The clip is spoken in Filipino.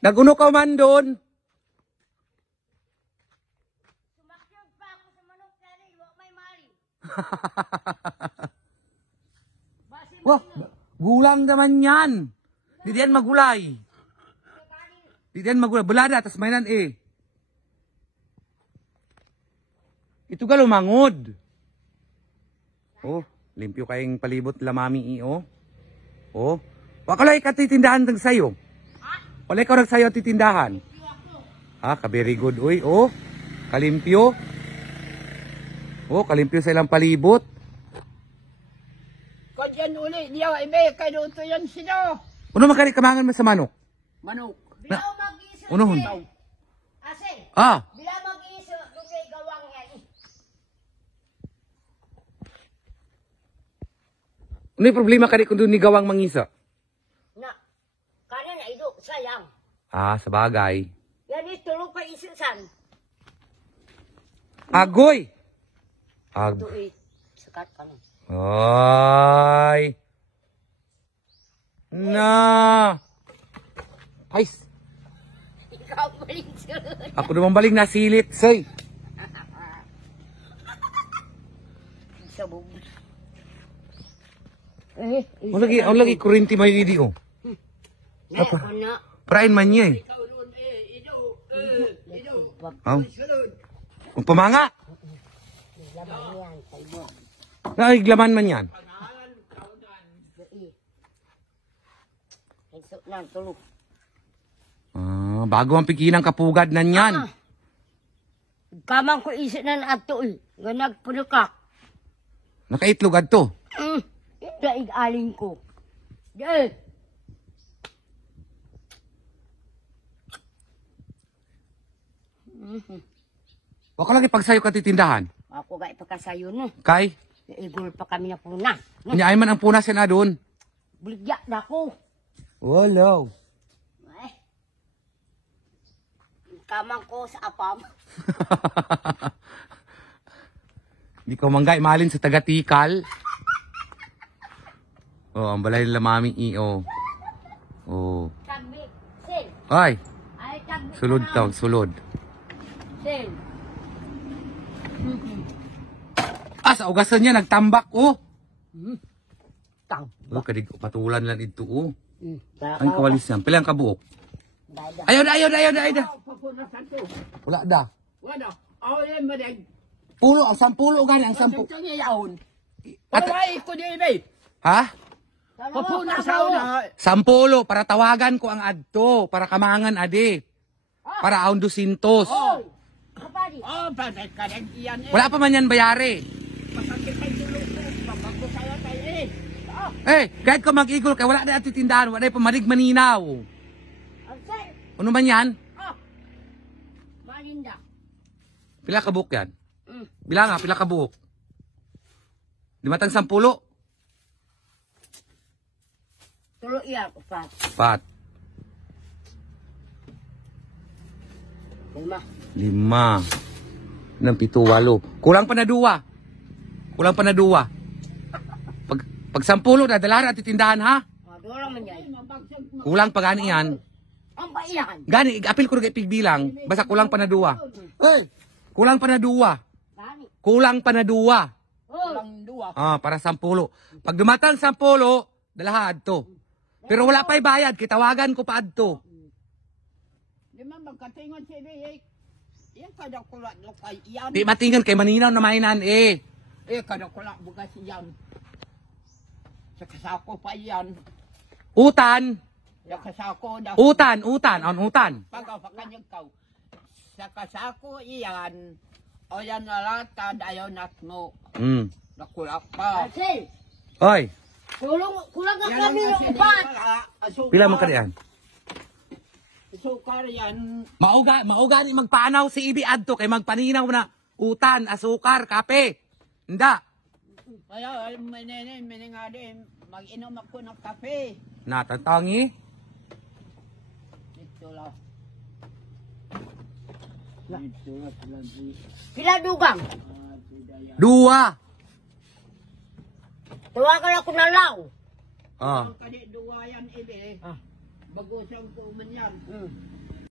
Naguno ka man doon. Sumakyag pa ako sa manok na rin. Huwag may mali. Wah, gulang naman yan. Di diyan magulay. Di diyan magulay. Bulada, tas mainan eh. Ito ka lumangod. Oh, limpyo kayong palibot lamami oh. Oh, wakalay ka titindahan ng sayo. Walay ka nagsayo titindahan. Ah, ka-very good. Uy, oh. Kalimpyo. Oh, kalimpyo sa ilang palibot. Kadyan uli, diyaw, ibe, kanuto yan sino. Uno magkali kamangan mo sa manok? Manok. Bila mag-iso. Unohon. Ase. Ah, Bila mag-iso. Dugay gawang yan. ano yung problema ka kung doon ni gawang mangisa? Na. Kanan na ido. Sayang. Ah, sa bagay. Yan tulog pa isisan. Agoy! Ito eh. Sakat ka na. Ay! Na! Ay! Ikaw balik sunod. Ako naman baling nasilit, say. Sabog. Ang lagi kurinti may didi, oh. Na, na. Prain man niya, eh. Ikaw doon, ido, ido. Oh. Sunod. Kung pamanga! Laban yan. Talbo. Naiglaman man yan. Pangalan, kaunan. Nagsok na. Tulog. Ah, bago ang pikinang kapugad na yan. Kamang ko isip na ato eh. Ganag punukak. Nakaitlog adto. Daig aling ko. Dahil. Waka lagi pagsayo ka titindahan. Ako ga ipakasayo no. Kay, Igol pa kami na puna. kunyaay man ang punas na doon. Buligya na ko. Wala. Ay. Kamang ko sa apam. Di ka manggay malin sa taga-tikal. Oh, ang balay nila mami iyo. Oh. Tagbik. Sin. Ay, Ay tagbik. sulod taw, sulod. Sin. Ah, sa ugasan niya nagtambak oh. Tang. Oh, kadig patulan lang ito oh. Baka. Ang kawalis yan. Pilang kabuok. Dada. Ayaw na. Papunasan to. Wala da. Wala. Ako yan, madeg. Pulo, ang 10 gani, ang 10. Ito niya yaon. At- Wala, ko di, ibe. Ha? Papunasan na. 10 para tawagan ko ang adto, para kamangan ade. Para aon 200. Kapadi. Oh, patay ka rin iyan eh. Wala pa man yan bayari. Masakit ay tulog ko. Pabago sa'yo tayo eh. Kahit ko mag-igol kay wala na at titindahan, wala pa marig maninaw. Ang sin. Ano man yan? Malinda. Pila ka buok yan? Bila nga, pila ka buok? Di matang 10? Tulo iya ko pa. Pat. 5. 5. 6, 7, 8. Kulang pa na 2. Kulang pa na 2. Pag 10 dadalara at titindahan ha? Dolo man yan. Kulang pa gani yan. Ang paiyan. Gani, apil ko rin pigbilang. Basta kulang pa na 2. Hey! Kulang pa na 2. Gani. Kulang pa na 2. Oh. Walang duwa. Para 10. Pag dumatang 10, dalahad to. Pero wala pa'y bayad, kitawagan ko pa adto. Di man magkatingon si ibe eh. Yan kada kulat lokay iyan. Di matingan kay maninaw na mainan eh. Eh, kada kulat bukas iyan. Sa kasako pa iyan. Utan. Sa kasako daw. Utan. Ang utan. Pagaw pa kanyang kaw. Sa kasako iyan. O yan na lata dayo natmo. Nakulak pa. Sin. Oy, Kulang nga kami yung upat. pila man kadian? Sukar yan. Mauga ni magpanaw si Ibi adto kay magpaninaw na utan, asukar, kape. Nda. Kaya may nga din. Mag-inom ako ng kape. Natatangi. Ito lang. Ito lang. Pila dugang. 2. Tawagan ako na law. Ah. Ang kadi duwayan ibe. Bagusan ko man yan.